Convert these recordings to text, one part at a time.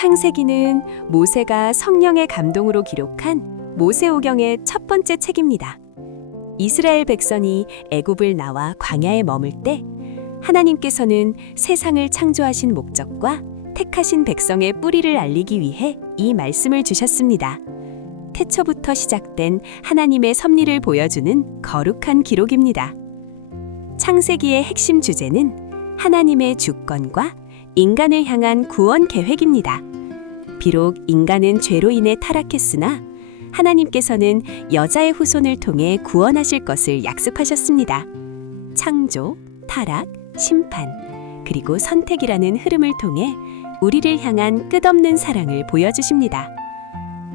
창세기는 모세가 성령의 감동으로 기록한 모세오경의 첫 번째 책입니다. 이스라엘 백성이 애굽을 나와 광야에 머물 때 하나님께서는 세상을 창조하신 목적과 택하신 백성의 뿌리를 알리기 위해 이 말씀을 주셨습니다. 태초부터 시작된 하나님의 섭리를 보여주는 거룩한 기록입니다. 창세기의 핵심 주제는 하나님의 주권과 인간을 향한 구원 계획입니다. 비록 인간은 죄로 인해 타락했으나 하나님께서는 여자의 후손을 통해 구원하실 것을 약속하셨습니다. 창조, 타락, 심판, 그리고 선택이라는 흐름을 통해 우리를 향한 끝없는 사랑을 보여주십니다.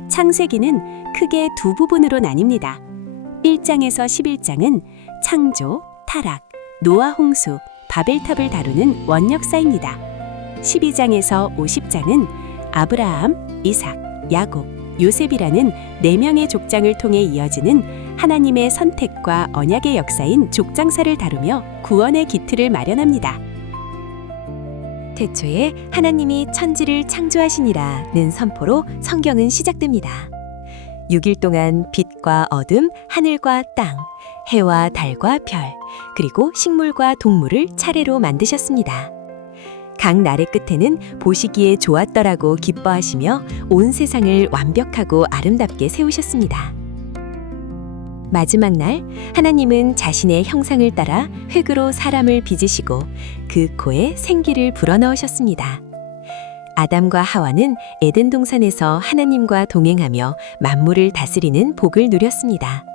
창세기는 크게 두 부분으로 나뉩니다. 1장에서 11장은 창조, 타락, 노아 홍수, 바벨탑을 다루는 원역사입니다. 12장에서 50장은 아브라함, 이삭, 야곱, 요셉이라는 4명의 족장을 통해 이어지는 하나님의 선택과 언약의 역사인 족장사를 다루며 구원의 기틀을 마련합니다. 태초에 하나님이 천지를 창조하시니라는 선포로 성경은 시작됩니다. 6일 동안 빛과 어둠, 하늘과 땅, 해와 달과 별, 그리고 식물과 동물을 차례로 만드셨습니다. 각 날의 끝에는 보시기에 좋았더라고 기뻐하시며 온 세상을 완벽하고 아름답게 세우셨습니다. 마지막 날 하나님은 자신의 형상을 따라 흙으로 사람을 빚으시고 그 코에 생기를 불어넣으셨습니다. 아담과 하와는 에덴 동산에서 하나님과 동행하며 만물을 다스리는 복을 누렸습니다.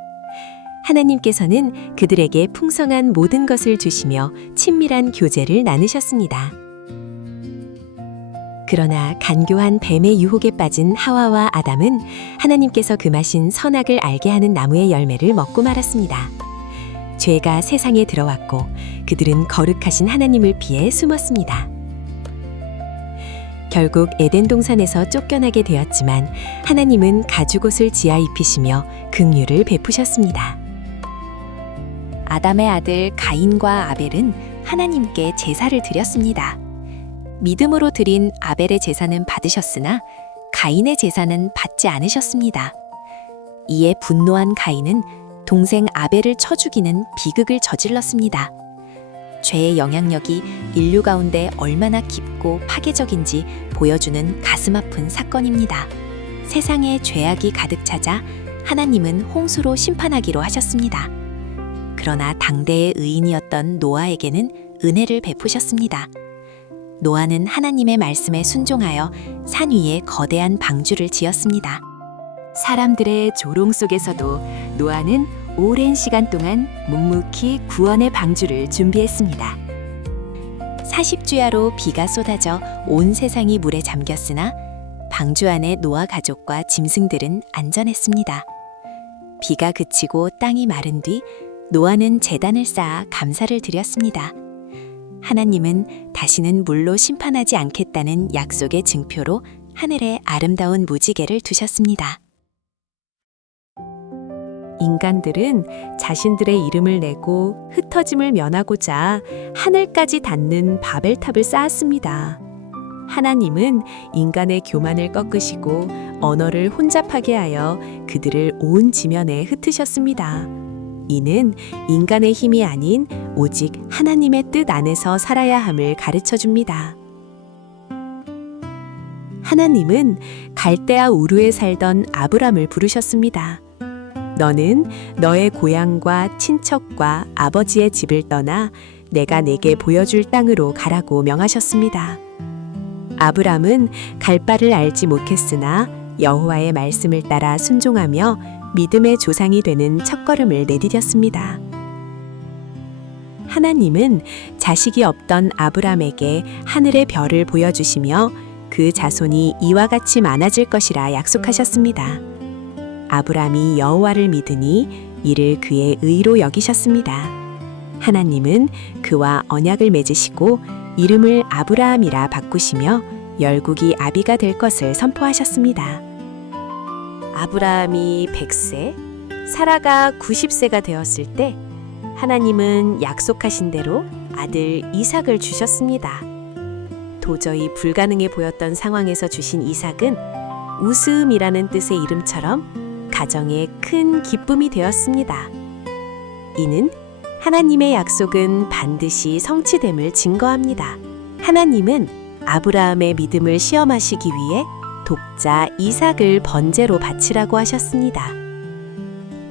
하나님께서는 그들에게 풍성한 모든 것을 주시며 친밀한 교제를 나누셨습니다. 그러나 간교한 뱀의 유혹에 빠진 하와와 아담은 하나님께서 금하신 선악을 알게 하는 나무의 열매를 먹고 말았습니다. 죄가 세상에 들어왔고 그들은 거룩하신 하나님을 피해 숨었습니다. 결국 에덴 동산에서 쫓겨나게 되었지만 하나님은 가죽옷을 지하 입히시며 긍휼을 베푸셨습니다. 아담의 아들 가인과 아벨은 하나님께 제사를 드렸습니다. 믿음으로 드린 아벨의 제사는 받으셨으나 가인의 제사는 받지 않으셨습니다. 이에 분노한 가인은 동생 아벨을 쳐 죽이는 비극을 저질렀습니다. 죄의 영향력이 인류 가운데 얼마나 깊고 파괴적인지 보여주는 가슴 아픈 사건입니다. 세상에 죄악이 가득 차자 하나님은 홍수로 심판하기로 하셨습니다. 그러나 당대의 의인이었던 노아에게는 은혜를 베푸셨습니다. 노아는 하나님의 말씀에 순종하여 산 위에 거대한 방주를 지었습니다. 사람들의 조롱 속에서도 노아는 오랜 시간 동안 묵묵히 구원의 방주를 준비했습니다. 40주야로 비가 쏟아져 온 세상이 물에 잠겼으나 방주 안에 노아 가족과 짐승들은 안전했습니다. 비가 그치고 땅이 마른 뒤 노아는 제단을 쌓아 감사를 드렸습니다. 하나님은 다시는 물로 심판하지 않겠다는 약속의 증표로 하늘에 아름다운 무지개를 두셨습니다. 인간들은 자신들의 이름을 내고 흩어짐을 면하고자 하늘까지 닿는 바벨탑을 쌓았습니다. 하나님은 인간의 교만을 꺾으시고 언어를 혼잡하게 하여 그들을 온 지면에 흩으셨습니다. 이는 인간의 힘이 아닌 오직 하나님의 뜻 안에서 살아야 함을 가르쳐 줍니다. 하나님은 갈대아 우르에 살던 아브람을 부르셨습니다. 너는 너의 고향과 친척과 아버지의 집을 떠나 내가 내게 보여줄 땅으로 가라고 명하셨습니다. 아브람은 갈 바를 알지 못했으나 여호와의 말씀을 따라 순종하며 믿음의 조상이 되는 첫걸음을 내디뎠습니다. 하나님은 자식이 없던 아브람에게 하늘의 별을 보여주시며 그 자손이 이와 같이 많아질 것이라 약속하셨습니다. 아브람이 여호와를 믿으니 이를 그의 의로 여기셨습니다. 하나님은 그와 언약을 맺으시고 이름을 아브라함이라 바꾸시며 열국이 아비가 될 것을 선포하셨습니다. 아브라함이 100세, 사라가 90세가 되었을 때 하나님은 약속하신 대로 아들 이삭을 주셨습니다. 도저히 불가능해 보였던 상황에서 주신 이삭은 웃음이라는 뜻의 이름처럼 가정에 큰 기쁨이 되었습니다. 이는 하나님의 약속은 반드시 성취됨을 증거합니다. 하나님은 아브라함의 믿음을 시험하시기 위해 독자 이삭을 번제로 바치라고 하셨습니다.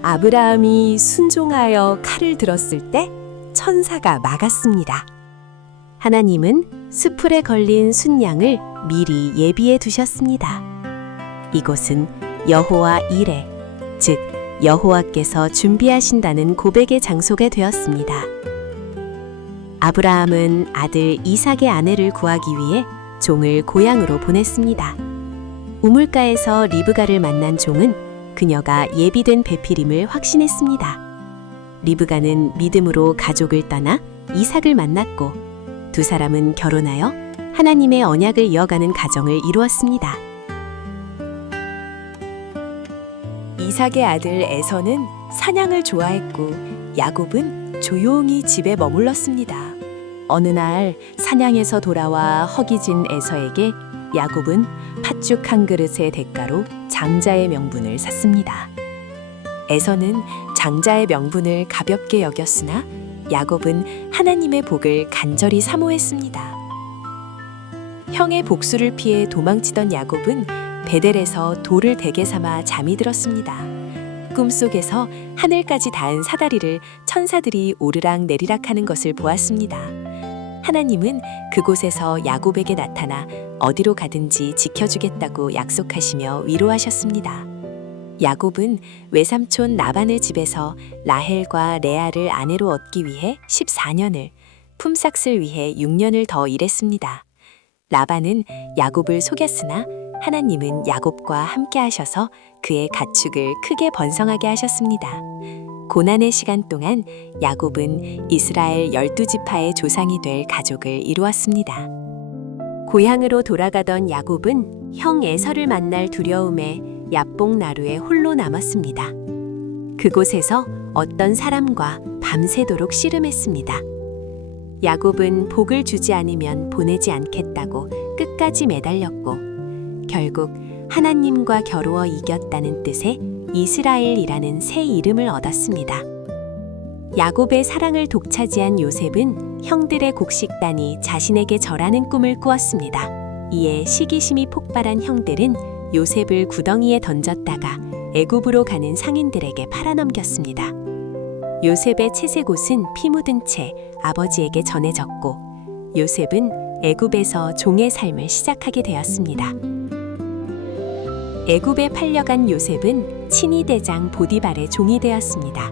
아브라함이 순종하여 칼을 들었을 때 천사가 막았습니다. 하나님은 수풀에 걸린 순양을 미리 예비해 두셨습니다. 이곳은 여호와 이레, 즉 여호와께서 준비하신다는 고백의 장소가 되었습니다. 아브라함은 아들 이삭의 아내를 구하기 위해 종을 고향으로 보냈습니다. 우물가에서 리브가를 만난 종은 그녀가 예비된 배필임을 확신했습니다. 리브가는 믿음으로 가족을 떠나 이삭을 만났고 두 사람은 결혼하여 하나님의 언약을 이어가는 가정을 이루었습니다. 이삭의 아들 에서는 사냥을 좋아했고 야곱은 조용히 집에 머물렀습니다. 어느 날 사냥에서 돌아와 허기진 에서에게 야곱은 팥죽 한 그릇의 대가로 장자의 명분을 샀습니다. 에서는 장자의 명분을 가볍게 여겼으나 야곱은 하나님의 복을 간절히 사모했습니다. 형의 복수를 피해 도망치던 야곱은 베델에서 돌을 대게 삼아 잠이 들었습니다. 꿈속에서 하늘까지 닿은 사다리를 천사들이 오르락 내리락 하는 것을 보았습니다. 하나님은 그곳에서 야곱에게 나타나 어디로 가든지 지켜주겠다고 약속하시며 위로하셨습니다. 야곱은 외삼촌 라반의 집에서 라헬과 레아를 아내로 얻기 위해 14년을, 품삯을 위해 6년을 더 일했습니다. 라반은 야곱을 속였으나 하나님은 야곱과 함께 하셔서 그의 가축을 크게 번성하게 하셨습니다. 고난의 시간 동안 야곱은 이스라엘 12지파의 조상이 될 가족을 이루었습니다. 고향으로 돌아가던 야곱은 형 에서를 만날 두려움에 야복 나루에 홀로 남았습니다. 그곳에서 어떤 사람과 밤새도록 씨름했습니다. 야곱은 복을 주지 않으면 보내지 않겠다고 끝까지 매달렸고 결국 하나님과 겨루어 이겼다는 뜻의 이스라엘이라는 새 이름을 얻었습니다. 야곱의 사랑을 독차지한 요셉은 형들의 곡식단이 자신에게 절하는 꿈을 꾸었습니다. 이에 시기심이 폭발한 형들은 요셉을 구덩이에 던졌다가 애굽으로 가는 상인들에게 팔아넘겼습니다. 요셉의 채색옷은 피 묻은 채 아버지에게 전해졌고 요셉은 애굽에서 종의 삶을 시작하게 되었습니다. 애굽에 팔려간 요셉은 친위 대장 보디발의 종이 되었습니다.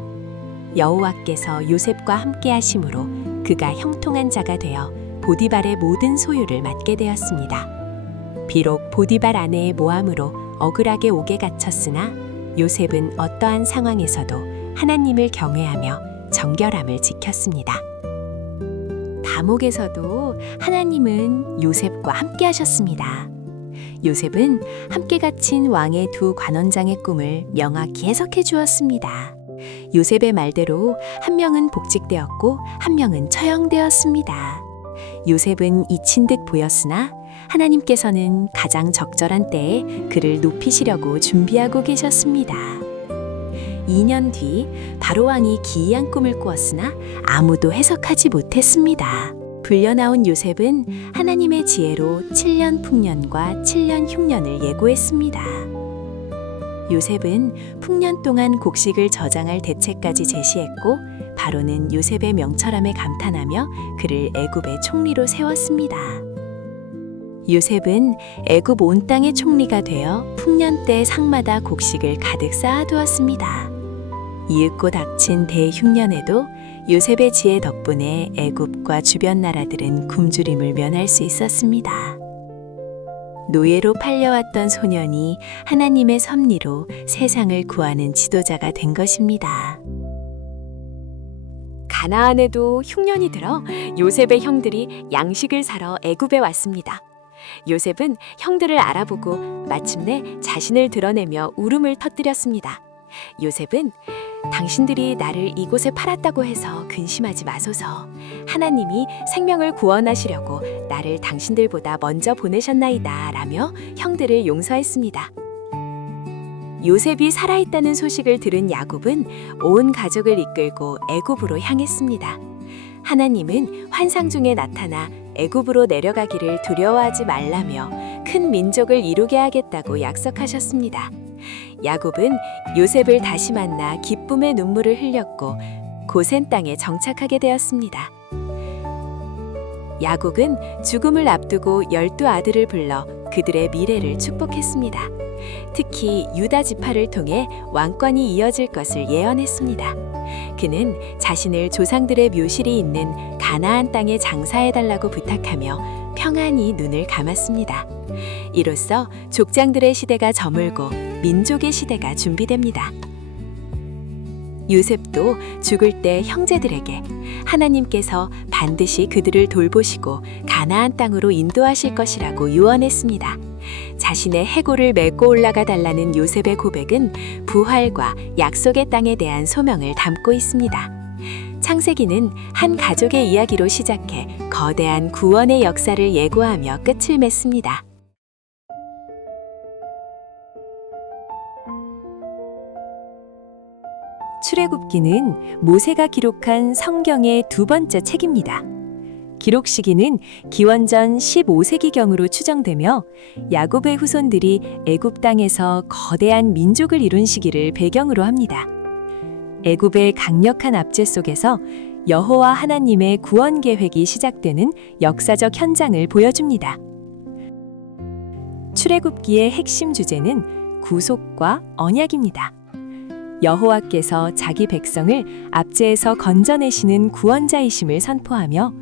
여호와께서 요셉과 함께 하심으로 그가 형통한 자가 되어 보디발의 모든 소유를 맡게 되었습니다. 비록 보디발 아내의 모함으로 억울하게 옥에 갇혔으나 요셉은 어떠한 상황에서도 하나님을 경외하며 정결함을 지켰습니다. 감옥에서도 하나님은 요셉과 함께 하셨습니다. 요셉은 함께 갇힌 왕의 두 관원장의 꿈을 명확히 해석해 주었습니다. 요셉의 말대로 한 명은 복직되었고 한 명은 처형되었습니다. 요셉은 잊힌 듯 보였으나 하나님께서는 가장 적절한 때에 그를 높이시려고 준비하고 계셨습니다. 2년 뒤 바로왕이 기이한 꿈을 꾸었으나 아무도 해석하지 못했습니다. 불려나온 요셉은 하나님의 지혜로 7년 풍년과 7년 흉년을 예고했습니다. 요셉은 풍년 동안 곡식을 저장할 대책까지 제시했고 바로는 요셉의 명철함에 감탄하며 그를 애굽의 총리로 세웠습니다. 요셉은 애굽 온 땅의 총리가 되어 풍년 때 상마다 곡식을 가득 쌓아두었습니다. 이윽고 닥친 대흉년에도 요셉의 지혜 덕분에 애굽과 주변 나라들은 굶주림을 면할 수 있었습니다. 노예로 팔려왔던 소년이 하나님의 섭리로 세상을 구하는 지도자가 된 것입니다. 가나안에도 흉년이 들어 요셉의 형들이 양식을 사러 애굽에 왔습니다. 요셉은 형들을 알아보고 마침내 자신을 드러내며 울음을 터뜨렸습니다. 요셉은 당신들이 나를 이곳에 팔았다고 해서 근심하지 마소서. 하나님이 생명을 구원하시려고 나를 당신들보다 먼저 보내셨나이다 라며 형들을 용서했습니다. 요셉이 살아있다는 소식을 들은 야곱은 온 가족을 이끌고 애굽으로 향했습니다. 하나님은 환상 중에 나타나 애굽으로 내려가기를 두려워하지 말라며 큰 민족을 이루게 하겠다고 약속하셨습니다. 야곱은 요셉을 다시 만나 기쁨의 눈물을 흘렸고 고센 땅에 정착하게 되었습니다. 야곱은 죽음을 앞두고 12아들을 불러 그들의 미래를 축복했습니다. 특히 유다 지파를 통해 왕권이 이어질 것을 예언했습니다. 그는 자신을 조상들의 묘실이 있는 가나안 땅에 장사해달라고 부탁하며 평안히 눈을 감았습니다. 이로써 족장들의 시대가 저물고 민족의 시대가 준비됩니다. 요셉도 죽을 때 형제들에게 하나님께서 반드시 그들을 돌보시고 가나안 땅으로 인도하실 것이라고 유언했습니다. 자신의 해골을 메고 올라가 달라는 요셉의 고백은 부활과 약속의 땅에 대한 소명을 담고 있습니다. 창세기는 한 가족의 이야기로 시작해 거대한 구원의 역사를 예고하며 끝을 맺습니다. 출애굽기는 모세가 기록한 성경의 두 번째 책입니다. 기록 시기는 기원전 15세기경으로 추정되며 야곱의 후손들이 애굽 땅에서 거대한 민족을 이룬 시기를 배경으로 합니다. 애굽의 강력한 압제 속에서 여호와 하나님의 구원 계획이 시작되는 역사적 현장을 보여줍니다. 출애굽기의 핵심 주제는 구속과 언약입니다. 여호와께서 자기 백성을 압제에서 건져내시는 구원자이심을 선포하며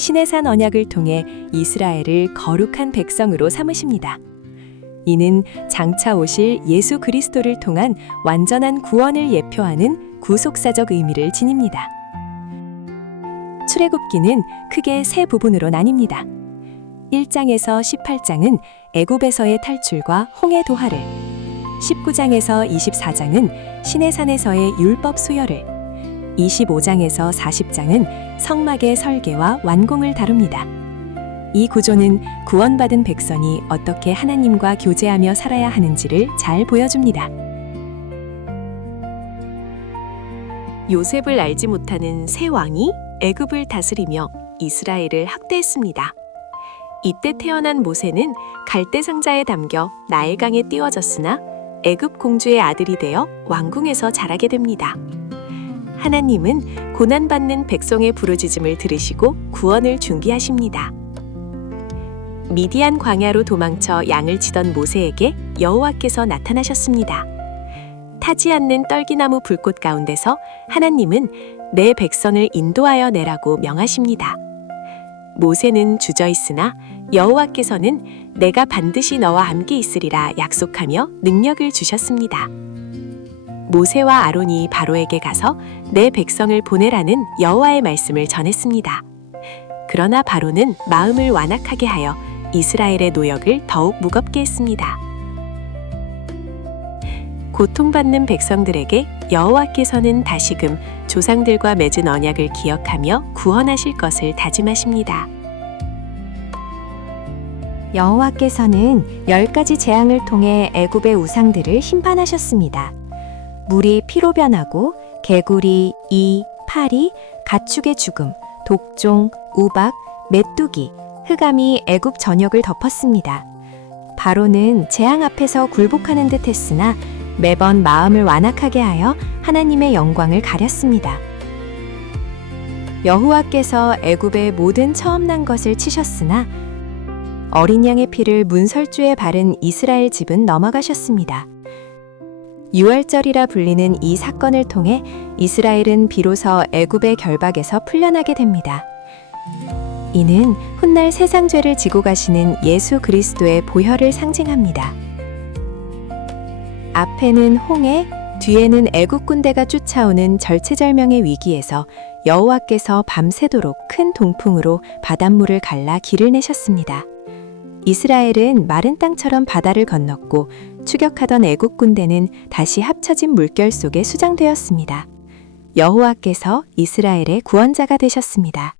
시내산 언약을 통해 이스라엘을 거룩한 백성으로 삼으십니다. 이는 장차 오실 예수 그리스도를 통한 완전한 구원을 예표하는 구속사적 의미를 지닙니다. 출애굽기는 크게 세 부분으로 나뉩니다. 1장에서 18장은 애굽에서의 탈출과 홍해 도하를, 19장에서 24장은 시내산에서의 율법 수혈을, 25장에서 40장은 성막의 설계와 완공을 다룹니다. 이 구조는 구원받은 백성이 어떻게 하나님과 교제하며 살아야 하는지를 잘 보여줍니다. 요셉을 알지 못하는 새 왕이 애굽을 다스리며 이스라엘을 학대했습니다. 이때 태어난 모세는 갈대 상자에 담겨 나일강에 띄워졌으나 애굽 공주의 아들이 되어 왕궁에서 자라게 됩니다. 하나님은 고난받는 백성의 부르짖음을 들으시고 구원을 중기하십니다. 미디안 광야로 도망쳐 양을 치던 모세에게 여호와께서 나타나셨습니다. 타지 않는 떨기나무 불꽃 가운데서 하나님은 내 백성을 인도하여 내라고 명하십니다. 모세는 주저있으나 여호와께서는 내가 반드시 너와 함께 있으리라 약속하며 능력을 주셨습니다. 모세와 아론이 바로에게 가서 내 백성을 보내라는 여호와의 말씀을 전했습니다. 그러나 바로는 마음을 완악하게 하여 이스라엘의 노역을 더욱 무겁게 했습니다. 고통받는 백성들에게 여호와께서는 다시금 조상들과 맺은 언약을 기억하며 구원하실 것을 다짐하십니다. 여호와께서는 10가지 재앙을 통해 애굽의 우상들을 심판하셨습니다. 물이 피로 변하고 개구리, 이, 파리, 가축의 죽음, 독종, 우박, 메뚜기, 흑암이 애굽 전역을 덮었습니다. 바로는 재앙 앞에서 굴복하는 듯 했으나 매번 마음을 완악하게 하여 하나님의 영광을 가렸습니다. 여호와께서 애굽의 모든 처음 난 것을 치셨으나 어린 양의 피를 문설주에 바른 이스라엘 집은 넘어가셨습니다. 유월절이라 불리는 이 사건을 통해 이스라엘은 비로소 애굽의 결박에서 풀려나게 됩니다. 이는 훗날 세상 죄를 지고 가시는 예수 그리스도의 보혈을 상징합니다. 앞에는 홍해, 뒤에는 애굽 군대가 쫓아오는 절체절명의 위기에서 여호와께서 밤새도록 큰 동풍으로 바닷물을 갈라 길을 내셨습니다. 이스라엘은 마른 땅처럼 바다를 건넜고 추격하던 애국 군대는 다시 합쳐진 물결 속에 수장되었습니다. 여호와께서 이스라엘의 구원자가 되셨습니다.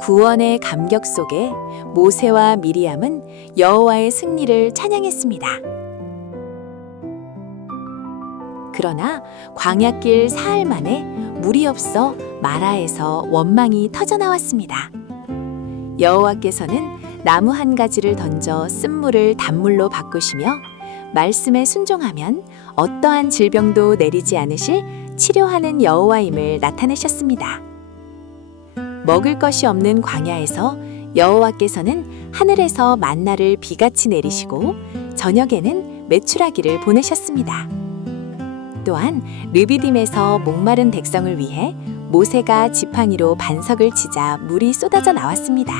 구원의 감격 속에 모세와 미리암은 여호와의 승리를 찬양했습니다. 그러나 광야길 사흘 만에 물이 없어 마라에서 원망이 터져나왔습니다. 여호와께서는 나무 한 가지를 던져 쓴물을 단물로 바꾸시며 말씀에 순종하면 어떠한 질병도 내리지 않으실 치료하는 여호와임을 나타내셨습니다. 먹을 것이 없는 광야에서 여호와께서는 하늘에서 만나를 비같이 내리시고 저녁에는 메추라기를 보내셨습니다. 또한 르비딤에서 목마른 백성을 위해 모세가 지팡이로 반석을 치자 물이 쏟아져 나왔습니다.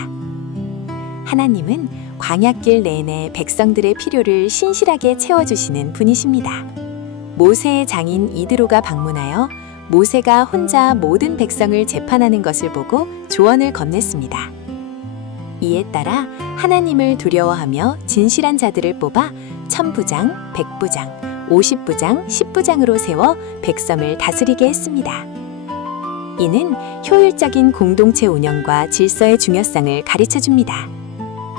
하나님은 광야길 내내 백성들의 필요를 신실하게 채워주시는 분이십니다. 모세의 장인 이드로가 방문하여 모세가 혼자 모든 백성을 재판하는 것을 보고 조언을 건넸습니다. 이에 따라 하나님을 두려워하며 진실한 자들을 뽑아 1000부장, 100부장, 50부장, 10부장으로 세워 백성을 다스리게 했습니다. 이는 효율적인 공동체 운영과 질서의 중요성을 가르쳐 줍니다.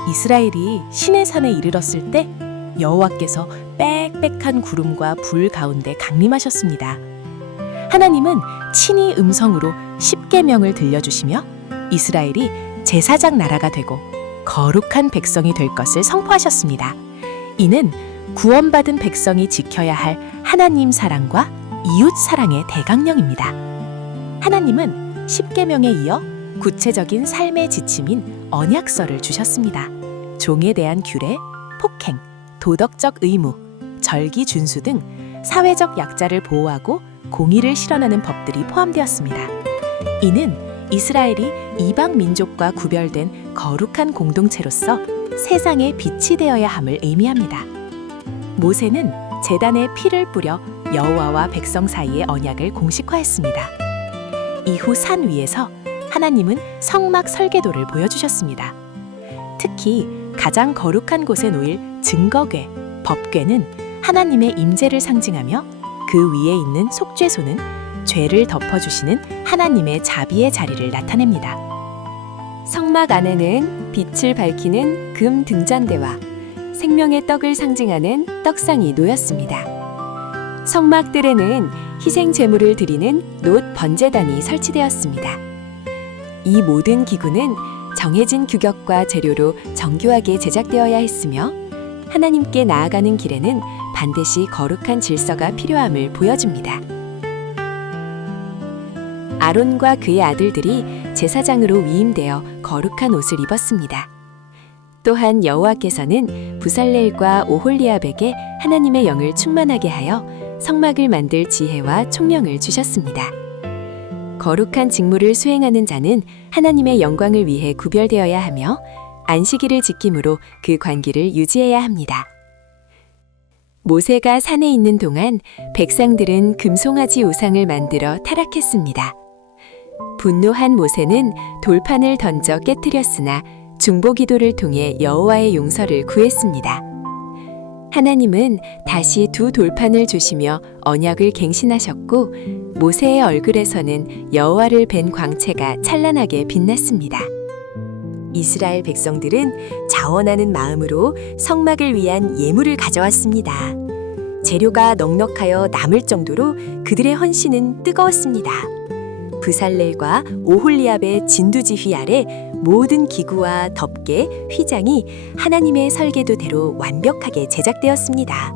이스라엘이 시내산에 이르렀을 때 여호와께서 빽빽한 구름과 불 가운데 강림하셨습니다. 하나님은 친히 음성으로 십계명을 들려주시며 이스라엘이 제사장 나라가 되고 거룩한 백성이 될 것을 선포하셨습니다. 이는 구원받은 백성이 지켜야 할 하나님 사랑과 이웃 사랑의 대강령입니다. 하나님은 십계명에 이어 구체적인 삶의 지침인 언약서를 주셨습니다. 종에 대한 규례, 폭행, 도덕적 의무, 절기 준수 등 사회적 약자를 보호하고 공의를 실현하는 법들이 포함되었습니다. 이는 이스라엘이 이방 민족과 구별된 거룩한 공동체로서 세상의 빛이 되어야 함을 의미합니다. 모세는 제단에 피를 뿌려 여호와와 백성 사이의 언약을 공식화했습니다. 이후 산 위에서 하나님은 성막 설계도를 보여주셨습니다. 특히 가장 거룩한 곳에 놓일 증거궤, 법궤는 하나님의 임재를 상징하며 그 위에 있는 속죄소는 죄를 덮어주시는 하나님의 자비의 자리를 나타냅니다. 성막 안에는 빛을 밝히는 금 등잔대와 생명의 떡을 상징하는 떡상이 놓였습니다. 성막들에는 희생 제물을 드리는 놋 번제단이 설치되었습니다. 이 모든 기구는 정해진 규격과 재료로 정교하게 제작되어야 했으며 하나님께 나아가는 길에는 반드시 거룩한 질서가 필요함을 보여줍니다. 아론과 그의 아들들이 제사장으로 위임되어 거룩한 옷을 입었습니다. 또한 여호와께서는 부살렐과 오홀리압에게 하나님의 영을 충만하게 하여 성막을 만들 지혜와 총명을 주셨습니다. 거룩한 직무를 수행하는 자는 하나님의 영광을 위해 구별되어야 하며 안식일을 지킴으로 그 관계를 유지해야 합니다. 모세가 산에 있는 동안 백성들은 금송아지 우상을 만들어 타락했습니다. 분노한 모세는 돌판을 던져 깨뜨렸으나 중보기도를 통해 여호와의 용서를 구했습니다. 하나님은 다시 두 돌판을 주시며 언약을 갱신하셨고 모세의 얼굴에서는 여호와를 뵌 광채가 찬란하게 빛났습니다. 이스라엘 백성들은 자원하는 마음으로 성막을 위한 예물을 가져왔습니다. 재료가 넉넉하여 남을 정도로 그들의 헌신은 뜨거웠습니다. 브살렐과 오홀리압의 진두지휘 아래 모든 기구와 덮개, 휘장이 하나님의 설계도대로 완벽하게 제작되었습니다.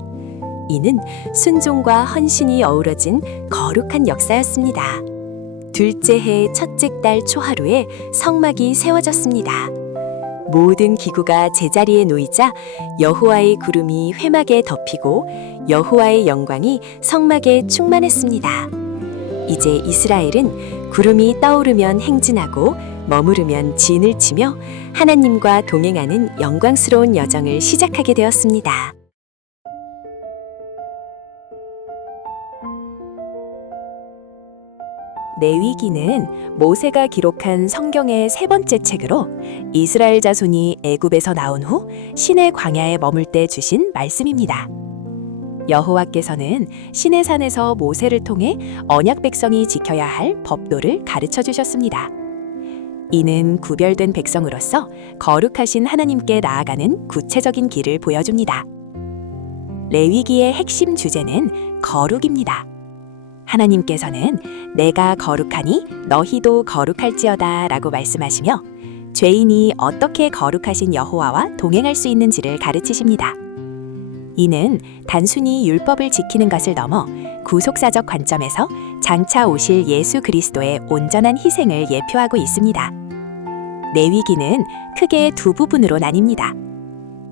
이는 순종과 헌신이 어우러진 거룩한 역사였습니다. 둘째 해 첫째 달 초하루에 성막이 세워졌습니다. 모든 기구가 제자리에 놓이자 여호와의 구름이 회막에 덮이고 여호와의 영광이 성막에 충만했습니다. 이제 이스라엘은 구름이 떠오르면 행진하고 머무르면 진을 치며 하나님과 동행하는 영광스러운 여정을 시작하게 되었습니다. 레위기는 모세가 기록한 성경의 세 번째 책으로 이스라엘 자손이 애굽에서 나온 후 시내 광야에 머물 때 주신 말씀입니다. 여호와께서는 시내산에서 모세를 통해 언약 백성이 지켜야 할 법도를 가르쳐 주셨습니다. 이는 구별된 백성으로서 거룩하신 하나님께 나아가는 구체적인 길을 보여줍니다. 레위기의 핵심 주제는 거룩입니다. 하나님께서는 내가 거룩하니 너희도 거룩할지어다 라고 말씀하시며 죄인이 어떻게 거룩하신 여호와와 동행할 수 있는지를 가르치십니다. 이는 단순히 율법을 지키는 것을 넘어 구속사적 관점에서 장차 오실 예수 그리스도의 온전한 희생을 예표하고 있습니다. 레위기는 크게 두 부분으로 나뉩니다.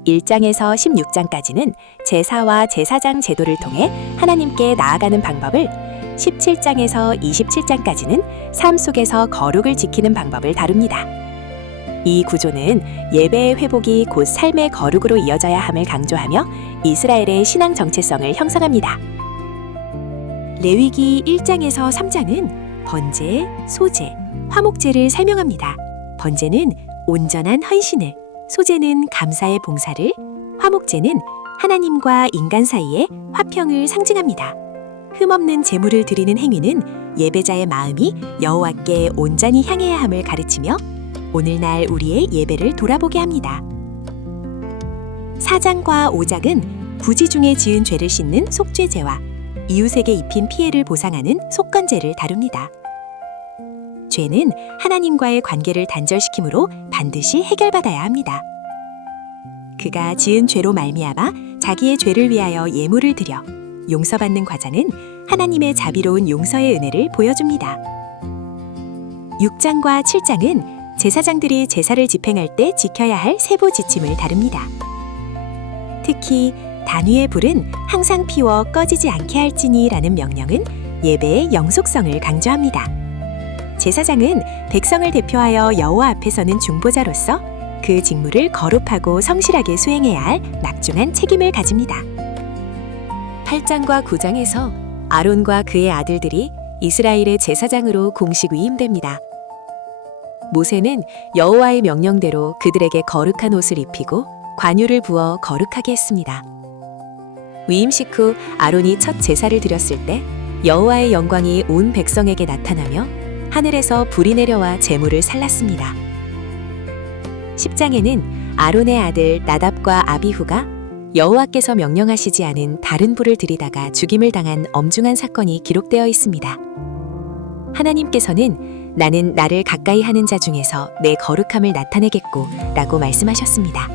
1장에서 16장까지는 제사와 제사장 제도를 통해 하나님께 나아가는 방법을, 17장에서 27장까지는 삶 속에서 거룩을 지키는 방법을 다룹니다. 이 구조는 예배의 회복이 곧 삶의 거룩으로 이어져야 함을 강조하며 이스라엘의 신앙 정체성을 형성합니다. 레위기 1장에서 3장은 번제, 소제, 화목제를 설명합니다. 번제는 온전한 헌신을, 소제는 감사의 봉사를, 화목제는 하나님과 인간 사이의 화평을 상징합니다. 흠없는 제물을 드리는 행위는 예배자의 마음이 여호와께 온전히 향해야 함을 가르치며 오늘날 우리의 예배를 돌아보게 합니다. 4장과 5장은 부지 중에 지은 죄를 씻는 속죄제와 이웃에게 입힌 피해를 보상하는 속건제를 다룹니다. 죄는 하나님과의 관계를 단절시키므로 반드시 해결받아야 합니다. 그가 지은 죄로 말미암아 자기의 죄를 위하여 예물을 드려 용서받는 과정은 하나님의 자비로운 용서의 은혜를 보여줍니다. 6장과 7장은 제사장들이 제사를 집행할 때 지켜야 할 세부 지침을 다룹니다. 특히 단위의 불은 항상 피워 꺼지지 않게 할지니라는 명령은 예배의 영속성을 강조합니다. 제사장은 백성을 대표하여 여호와 앞에 서는 중보자로서 그 직무를 거룩하고 성실하게 수행해야 할 막중한 책임을 가집니다. 8장과 9장에서 아론과 그의 아들들이 이스라엘의 제사장으로 공식 위임됩니다. 모세는 여호와의 명령대로 그들에게 거룩한 옷을 입히고 관유를 부어 거룩하게 했습니다. 위임식 후 아론이 첫 제사를 드렸을 때 여호와의 영광이 온 백성에게 나타나며 하늘에서 불이 내려와 제물을 살랐습니다. 10장에는 아론의 아들 나답과 아비후가 여호와께서 명령하시지 않은 다른 불을 들이다가 죽임을 당한 엄중한 사건이 기록되어 있습니다. 하나님께서는 나는 나를 가까이 하는 자 중에서 내 거룩함을 나타내겠고 라고 말씀하셨습니다.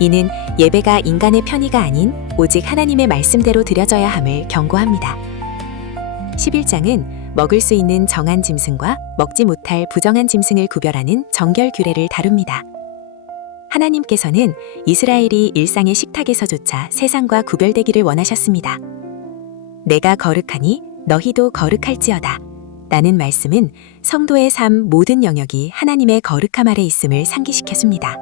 이는 예배가 인간의 편의가 아닌 오직 하나님의 말씀대로 드려져야 함을 경고합니다. 11장은 먹을 수 있는 정한 짐승과 먹지 못할 부정한 짐승을 구별하는 정결 규례를 다룹니다. 하나님께서는 이스라엘이 일상의 식탁에서조차 세상과 구별되기를 원하셨습니다. 내가 거룩하니 너희도 거룩할지어다 라는 말씀은 성도의 삶 모든 영역이 하나님의 거룩함 아래 있음을 상기시켜줍니다.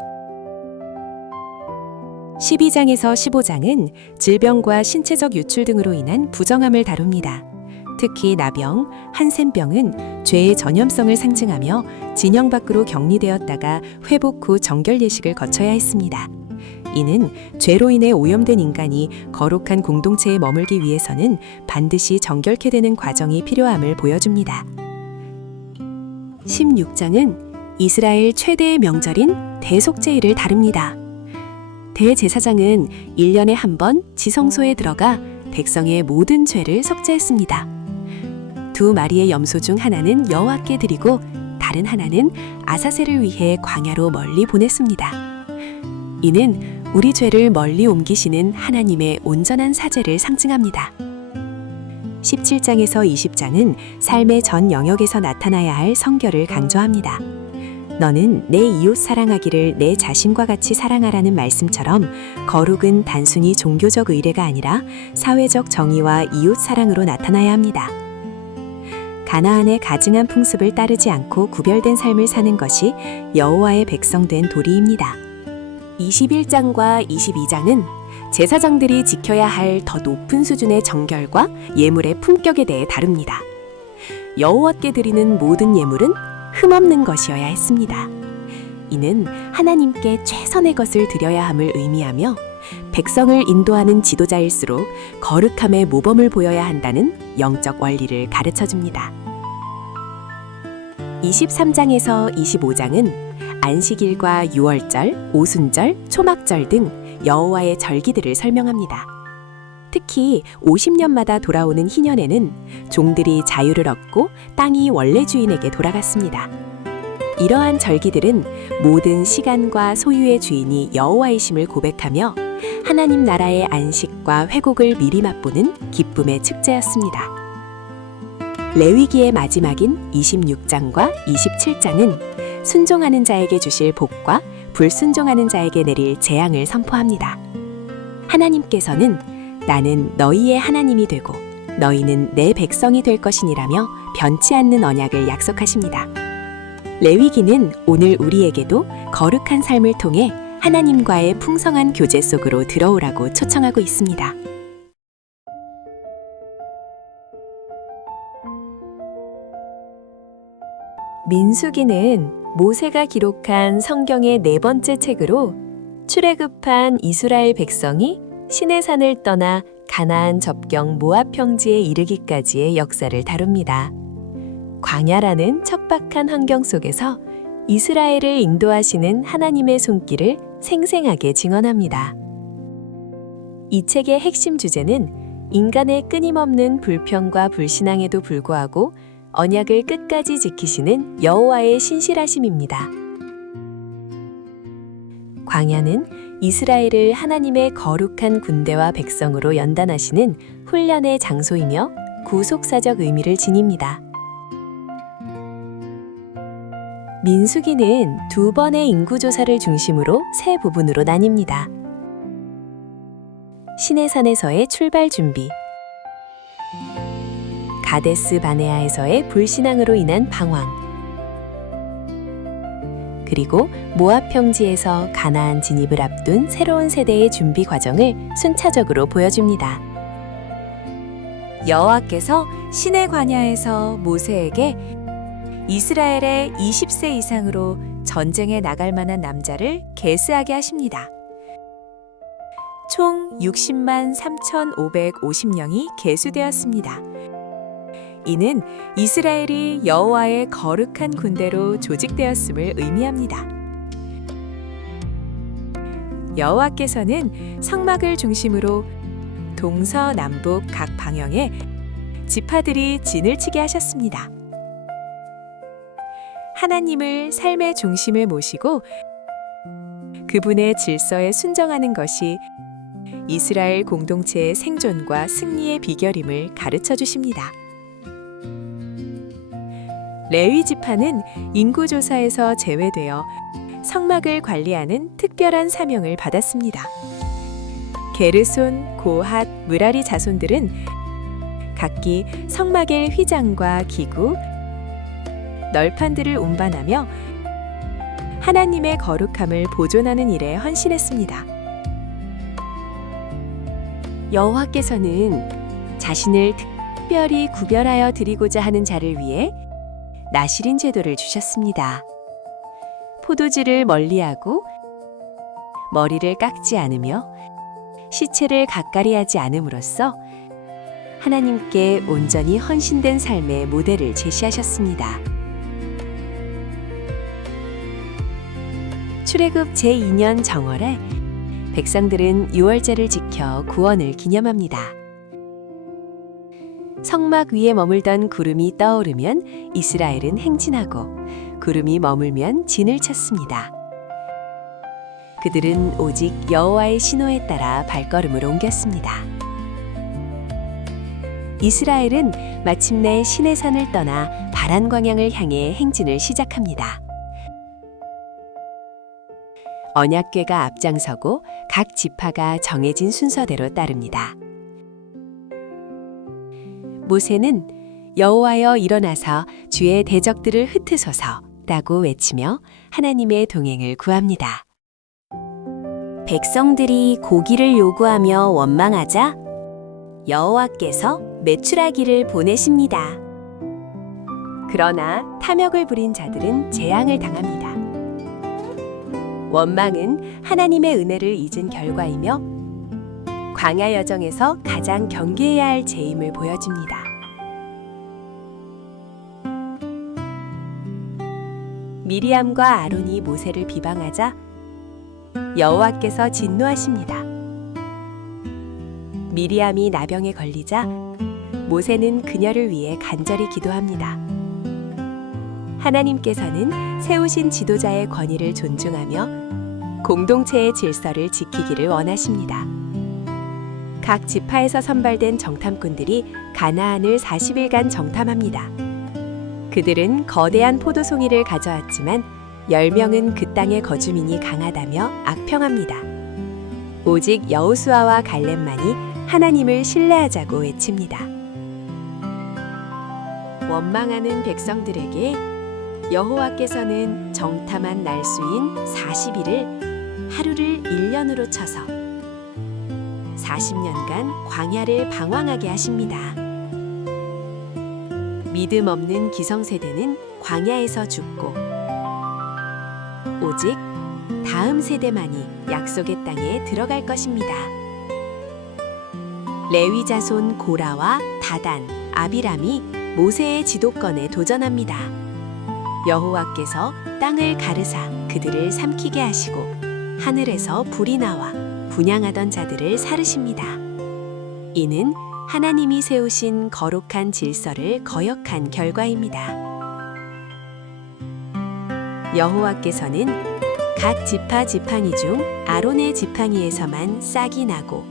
12장에서 15장은 질병과 신체적 유출 등으로 인한 부정함을 다룹니다. 특히 나병, 한센병은 죄의 전염성을 상징하며 진영 밖으로 격리되었다가 회복 후 정결 예식을 거쳐야 했습니다. 이는 죄로 인해 오염된 인간이 거룩한 공동체에 머물기 위해서는 반드시 정결케 되는 과정이 필요함을 보여줍니다. 16장은 이스라엘 최대의 명절인 대속죄일을 다룹니다. 대제사장은 1년에 한 번 지성소에 들어가 백성의 모든 죄를 속죄했습니다. 두 마리의 염소 중 하나는 여호와께 드리고 다른 하나는 아사셀을 위해 광야로 멀리 보냈습니다. 이는 우리 죄를 멀리 옮기시는 하나님의 온전한 사죄를 상징합니다. 17장에서 20장은 삶의 전 영역에서 나타나야 할 성결을 강조합니다. 너는 내 이웃 사랑하기를 내 자신과 같이 사랑하라는 말씀처럼 거룩은 단순히 종교적 의례가 아니라 사회적 정의와 이웃 사랑으로 나타나야 합니다. 가나안의 가증한 풍습을 따르지 않고 구별된 삶을 사는 것이 여호와의 백성된 도리입니다. 21장과 22장은 제사장들이 지켜야 할 더 높은 수준의 정결과 예물의 품격에 대해 다룹니다. 여호와께 드리는 모든 예물은 흠없는 것이어야 했습니다. 이는 하나님께 최선의 것을 드려야 함을 의미하며 백성을 인도하는 지도자일수록 거룩함의 모범을 보여야 한다는 영적 원리를 가르쳐 줍니다. 23장에서 25장은 안식일과 유월절, 오순절, 초막절 등 여호와의 절기들을 설명합니다. 특히 50년마다 돌아오는 희년에는 종들이 자유를 얻고 땅이 원래 주인에게 돌아갔습니다. 이러한 절기들은 모든 시간과 소유의 주인이 여호와이심을 고백하며 하나님 나라의 안식과 회복을 미리 맛보는 기쁨의 축제였습니다. 레위기의 마지막인 26장과 27장은 순종하는 자에게 주실 복과 불순종하는 자에게 내릴 재앙을 선포합니다. 하나님께서는 나는 너희의 하나님이 되고 너희는 내 백성이 될 것이니라며 변치 않는 언약을 약속하십니다. 레위기는 오늘 우리에게도 거룩한 삶을 통해 하나님과의 풍성한 교제 속으로 들어오라고 초청하고 있습니다. 민수기는 모세가 기록한 성경의 네 번째 책으로 출애굽한 이스라엘 백성이 시내산을 떠나 가나안 접경 모압 평지에 이르기까지의 역사를 다룹니다. 광야라는 척박한 환경 속에서 이스라엘을 인도하시는 하나님의 손길을 생생하게 증언합니다. 이 책의 핵심 주제는 인간의 끊임없는 불평과 불신앙에도 불구하고 언약을 끝까지 지키시는 여호와의 신실하심입니다. 광야는 이스라엘을 하나님의 거룩한 군대와 백성으로 연단하시는 훈련의 장소이며 구속사적 의미를 지닙니다. 민수기는 두 번의 인구조사를 중심으로 세 부분으로 나뉩니다. 시내산에서의 출발 준비, 가데스 바네아에서의 불신앙으로 인한 방황, 그리고 모압 평지에서 가나안 진입을 앞둔 새로운 세대의 준비 과정을 순차적으로 보여줍니다. 여호와께서 시내 광야에서 모세에게 이스라엘의 20세 이상으로 전쟁에 나갈 만한 남자를 계스하게 하십니다. 총 60만 3,550명이 계수되었습니다. 이는 이스라엘이 여호와의 거룩한 군대로 조직되었음을 의미합니다. 여호와께서는 성막을 중심으로 동서남북 각 방향에 지파들이 진을 치게 하셨습니다. 하나님을 삶의 중심을 모시고 그분의 질서에 순종하는 것이 이스라엘 공동체의 생존과 승리의 비결임을 가르쳐 주십니다. 레위 지파는 인구조사에서 제외되어 성막을 관리하는 특별한 사명을 받았습니다. 게르손, 고핫, 므라리 자손들은 각기 성막의 휘장과 기구, 널판들을 운반하며 하나님의 거룩함을 보존하는 일에 헌신했습니다. 여호와께서는 자신을 특별히 구별하여 드리고자 하는 자를 위해 나시린 제도를 주셨습니다. 포도주를 멀리하고 머리를 깎지 않으며 시체를 가까이 하지 않음으로써 하나님께 온전히 헌신된 삶의 모델을 제시하셨습니다. 출애굽 제2년 정월에 백성들은 유월절을 지켜 구원을 기념합니다. 성막 위에 머물던 구름이 떠오르면 이스라엘은 행진하고 구름이 머물면 진을 쳤습니다. 그들은 오직 여호와의 신호에 따라 발걸음을 옮겼습니다. 이스라엘은 마침내 시내산을 떠나 바란 광양을 향해 행진을 시작합니다. 언약궤가 앞장서고 각 지파가 정해진 순서대로 따릅니다. 모세는 여호와여 일어나서 주의 대적들을 흩으소서라고 외치며 하나님의 동행을 구합니다. 백성들이 고기를 요구하며 원망하자 여호와께서 메추라기를 보내십니다. 그러나 탐욕을 부린 자들은 재앙을 당합니다. 원망은 하나님의 은혜를 잊은 결과이며 광야 여정에서 가장 경계해야 할 죄임을 보여줍니다. 미리암과 아론이 모세를 비방하자 여호와께서 진노하십니다. 미리암이 나병에 걸리자 모세는 그녀를 위해 간절히 기도합니다. 하나님께서는 세우신 지도자의 권위를 존중하며 공동체의 질서를 지키기를 원하십니다. 각 지파에서 선발된 정탐꾼들이 가나안을 40일간 정탐합니다. 그들은 거대한 포도송이를 가져왔지만 10명은 그 땅의 거주민이 강하다며 악평합니다. 오직 여호수아와 갈렙만이 하나님을 신뢰하자고 외칩니다. 원망하는 백성들에게 여호와께서는 정탐한 날수인 40일을 하루를 1년으로 쳐서 40년간 광야를 방황하게 하십니다. 믿음 없는 기성세대는 광야에서 죽고 오직 다음 세대만이 약속의 땅에 들어갈 것입니다. 레위 자손 고라와 다단, 아비람이 모세의 지도권에 도전합니다. 여호와께서 땅을 가르사 그들을 삼키게 하시고 하늘에서 불이 나와 분향하던 자들을 사르십니다. 이는 하나님이 세우신 거룩한 질서를 거역한 결과입니다. 여호와께서는 각 지파 지팡이 중 아론의 지팡이에서만 싹이 나고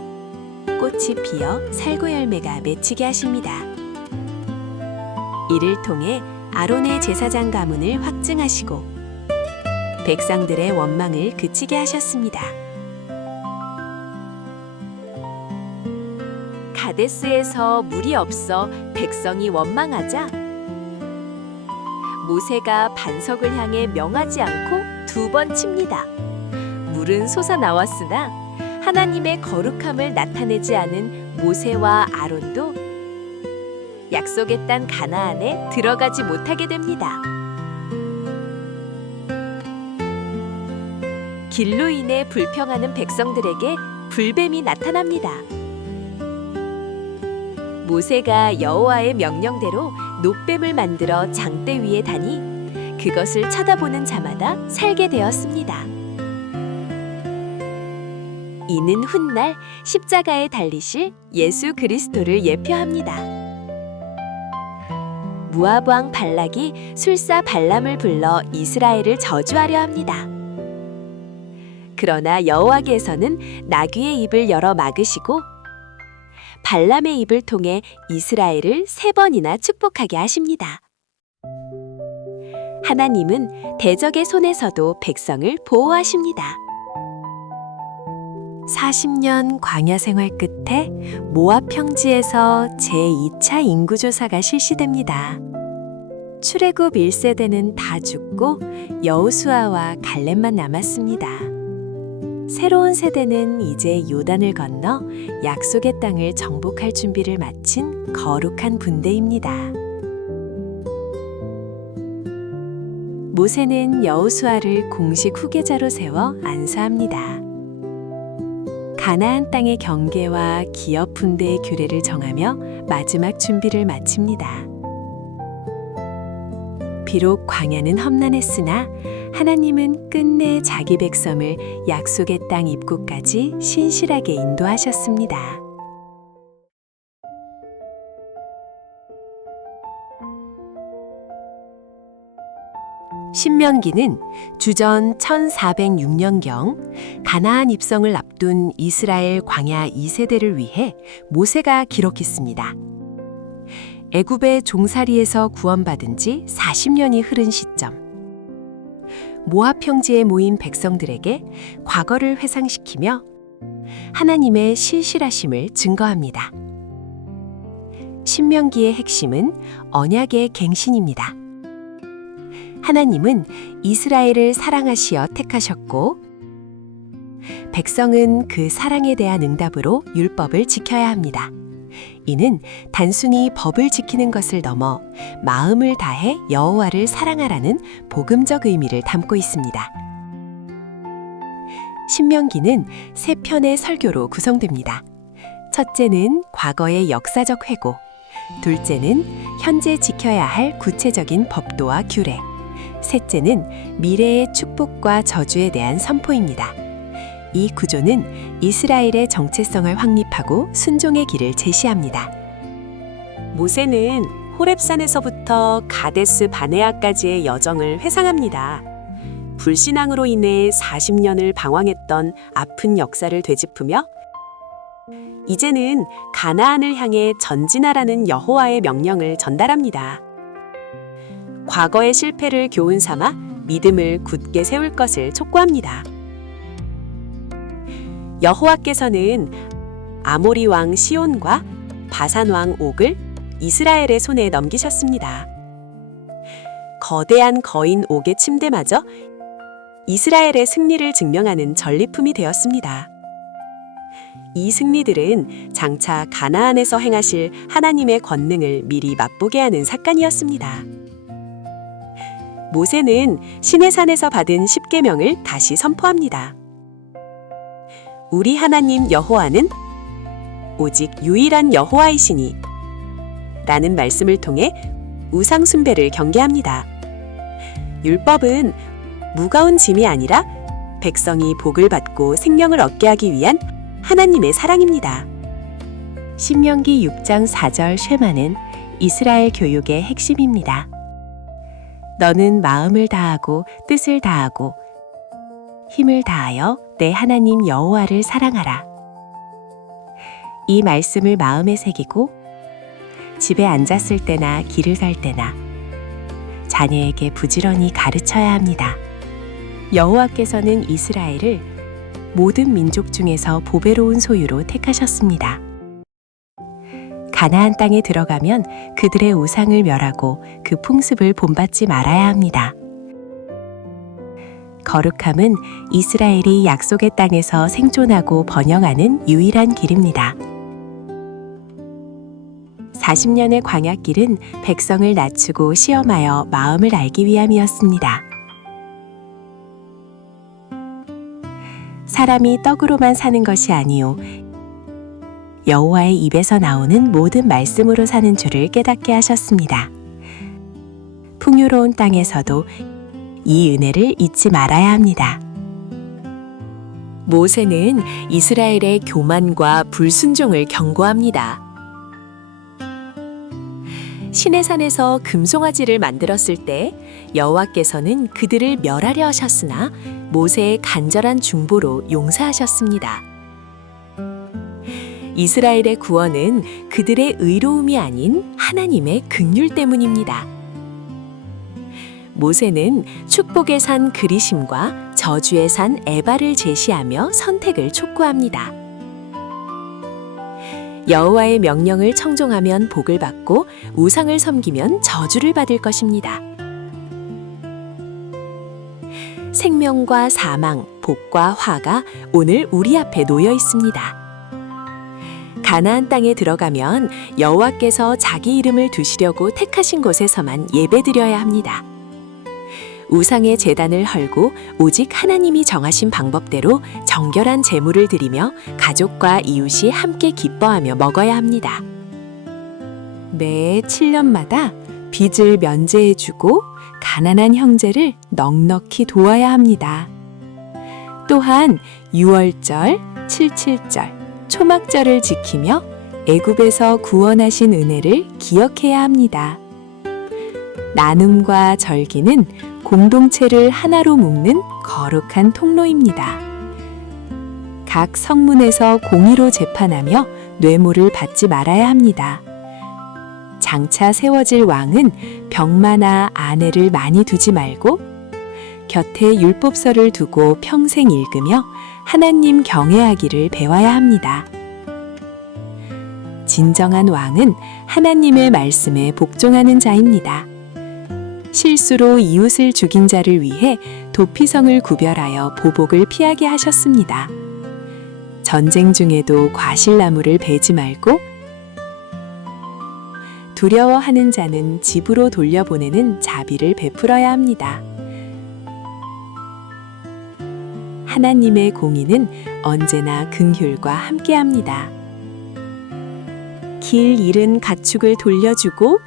꽃이 피어 살구 열매가 맺히게 하십니다. 이를 통해 아론의 제사장 가문을 확증하시고 백성들의 원망을 그치게 하셨습니다. 가데스에서 물이 없어 백성이 원망하자 모세가 반석을 향해 명하지 않고 2번 칩니다. 물은 솟아나왔으나 하나님의 거룩함을 나타내지 않은 모세와 아론도 약속의 땅 가나안에 들어가지 못하게 됩니다. 길로 인해 불평하는 백성들에게 불뱀이 나타납니다. 모세가 여호와의 명령대로 놋뱀을 만들어 장대 위에 다니 그것을 쳐다보는 자마다 살게 되었습니다. 이는 훗날 십자가에 달리실 예수 그리스도를 예표합니다. 모압 왕 발락이 술사 발람을 불러 이스라엘을 저주하려 합니다. 그러나 여호와께서는 나귀의 입을 열어 막으시고 발람의 입을 통해 이스라엘을 3번이나 축복하게 하십니다. 하나님은 대적의 손에서도 백성을 보호하십니다. 40년 광야 생활 끝에 모압 평지에서 제2차 인구조사가 실시됩니다. 출애굽 1세대는 다 죽고 여호수아와 갈렙만 남았습니다. 새로운 세대는 이제 요단을 건너 약속의 땅을 정복할 준비를 마친 거룩한 군대입니다. 모세는 여호수아를 공식 후계자로 세워 안수합니다. 가나안 땅의 경계와 기업 분대의 규례를 정하며 마지막 준비를 마칩니다. 비록 광야는 험난했으나 하나님은 끝내 자기 백성을 약속의 땅 입구까지 신실하게 인도하셨습니다. 신명기는 주전 1406년경 가나안 입성을 앞둔 이스라엘 광야 2세대를 위해 모세가 기록했습니다. 애굽의 종살이에서 구원받은 지 40년이 흐른 시점. 모압 평지에 모인 백성들에게 과거를 회상시키며 하나님의 신실하심을 증거합니다. 신명기의 핵심은 언약의 갱신입니다. 하나님은 이스라엘을 사랑하시어 택하셨고 백성은 그 사랑에 대한 응답으로 율법을 지켜야 합니다. 이는 단순히 법을 지키는 것을 넘어 마음을 다해 여호와를 사랑하라는 복음적 의미를 담고 있습니다. 신명기는 세 편의 설교로 구성됩니다. 첫째는 과거의 역사적 회고, 둘째는 현재 지켜야 할 구체적인 법도와 규례, 셋째는 미래의 축복과 저주에 대한 선포입니다. 이 구조는 이스라엘의 정체성을 확립하고 순종의 길을 제시합니다. 모세는 호렙산에서부터 가데스 바네아까지의 여정을 회상합니다. 불신앙으로 인해 40년을 방황했던 아픈 역사를 되짚으며 이제는 가나안을 향해 전진하라는 여호와의 명령을 전달합니다. 과거의 실패를 교훈 삼아 믿음을 굳게 세울 것을 촉구합니다. 여호와께서는 아모리 왕 시온과 바산 왕 옥을 이스라엘의 손에 넘기셨습니다. 거대한 거인 옥의 침대마저 이스라엘의 승리를 증명하는 전리품이 되었습니다. 이 승리들은 장차 가나안에서 행하실 하나님의 권능을 미리 맛보게 하는 삭간이었습니다. 모세는 시내산에서 받은 십계명을 다시 선포합니다. 우리 하나님 여호와는 오직 유일한 여호와이시니 라는 말씀을 통해 우상 숭배를 경계합니다. 율법은 무거운 짐이 아니라 백성이 복을 받고 생명을 얻게 하기 위한 하나님의 사랑입니다. 신명기 6장 4절 쉐마는 이스라엘 교육의 핵심입니다. 너는 마음을 다하고 뜻을 다하고 힘을 다하여 내 하나님 여호와를 사랑하라. 이 말씀을 마음에 새기고 집에 앉았을 때나 길을 갈 때나 자녀에게 부지런히 가르쳐야 합니다. 여호와께서는 이스라엘을 모든 민족 중에서 보배로운 소유로 택하셨습니다. 가나안 땅에 들어가면 그들의 우상을 멸하고 그 풍습을 본받지 말아야 합니다. 거룩함은 이스라엘이 약속의 땅에서 생존하고 번영하는 유일한 길입니다. 40년의 광야길은 백성을 낮추고 시험하여 마음을 알기 위함이었습니다. 사람이 떡으로만 사는 것이 아니요 여호와의 입에서 나오는 모든 말씀으로 사는 줄을 깨닫게 하셨습니다. 풍요로운 땅에서도 이 은혜를 잊지 말아야 합니다. 모세는 이스라엘의 교만과 불순종을 경고합니다. 시내산에서 금송아지를 만들었을 때 여호와께서는 그들을 멸하려 하셨으나 모세의 간절한 중보로 용서하셨습니다. 이스라엘의 구원은 그들의 의로움이 아닌 하나님의 긍휼 때문입니다. 모세는 축복의 산 그리심과 저주의 산 에바를 제시하며 선택을 촉구합니다. 여호와의 명령을 청종하면 복을 받고 우상을 섬기면 저주를 받을 것입니다. 생명과 사망, 복과 화가 오늘 우리 앞에 놓여 있습니다. 가나안 땅에 들어가면 여호와께서 자기 이름을 두시려고 택하신 곳에서만 예배드려야 합니다. 우상의 제단을 헐고 오직 하나님이 정하신 방법대로 정결한 제물을 드리며 가족과 이웃이 함께 기뻐하며 먹어야 합니다. 매 7년마다 빚을 면제해주고 가난한 형제를 넉넉히 도와야 합니다. 또한 6월절, 77절, 초막절을 지키며 애굽에서 구원하신 은혜를 기억해야 합니다. 나눔과 절기는 공동체를 하나로 묶는 거룩한 통로입니다. 각 성문에서 공의로 재판하며 뇌물을 받지 말아야 합니다. 장차 세워질 왕은 병마나 아내를 많이 두지 말고 곁에 율법서를 두고 평생 읽으며 하나님 경외하기를 배워야 합니다. 진정한 왕은 하나님의 말씀에 복종하는 자입니다. 실수로 이웃을 죽인 자를 위해 도피성을 구별하여 보복을 피하게 하셨습니다. 전쟁 중에도 과실나무를 베지 말고 두려워하는 자는 집으로 돌려보내는 자비를 베풀어야 합니다. 하나님의 공의는 언제나 긍휼과 함께합니다. 길 잃은 가축을 돌려주고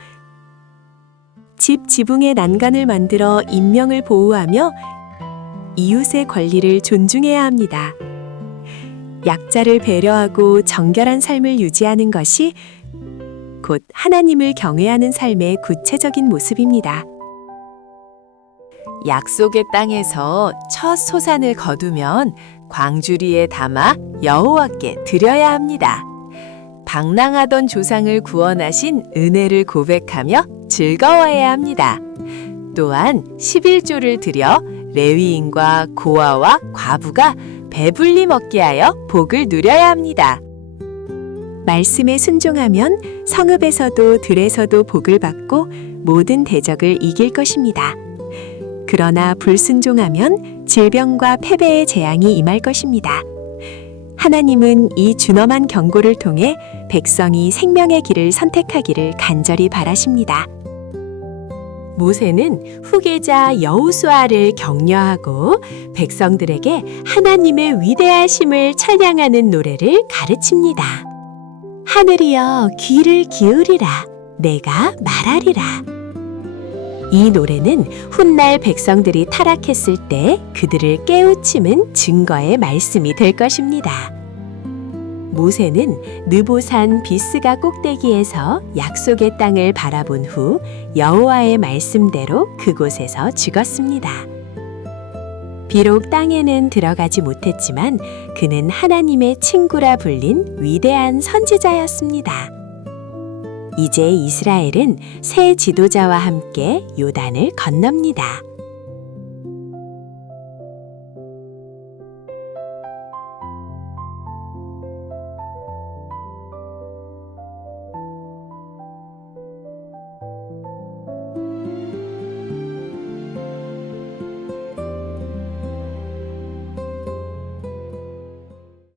집 지붕의 난간을 만들어 인명을 보호하며 이웃의 권리를 존중해야 합니다. 약자를 배려하고 정결한 삶을 유지하는 것이 곧 하나님을 경외하는 삶의 구체적인 모습입니다. 약속의 땅에서 첫 소산을 거두면 광주리에 담아 여호와께 드려야 합니다. 방랑하던 조상을 구원하신 은혜를 고백하며 즐거워해야 합니다. 또한 11조를 드려 레위인과 고아와 과부가 배불리 먹게 하여 복을 누려야 합니다. 말씀에 순종하면 성읍에서도 들에서도 복을 받고 모든 대적을 이길 것입니다. 그러나 불순종하면 질병과 패배의 재앙이 임할 것입니다. 하나님은 이 준엄한 경고를 통해 백성이 생명의 길을 선택하기를 간절히 바라십니다. 모세는 후계자 여호수아를 격려하고 백성들에게 하나님의 위대하심을 찬양하는 노래를 가르칩니다. 하늘이여 귀를 기울이라 내가 말하리라. 이 노래는 훗날 백성들이 타락했을 때 그들을 깨우침은 증거의 말씀이 될 것입니다. 모세는 느보산 비스가 꼭대기에서 약속의 땅을 바라본 후 여호와의 말씀대로 그곳에서 죽었습니다. 비록 땅에는 들어가지 못했지만 그는 하나님의 친구라 불린 위대한 선지자였습니다. 이제 이스라엘은 새 지도자와 함께 요단을 건넙니다.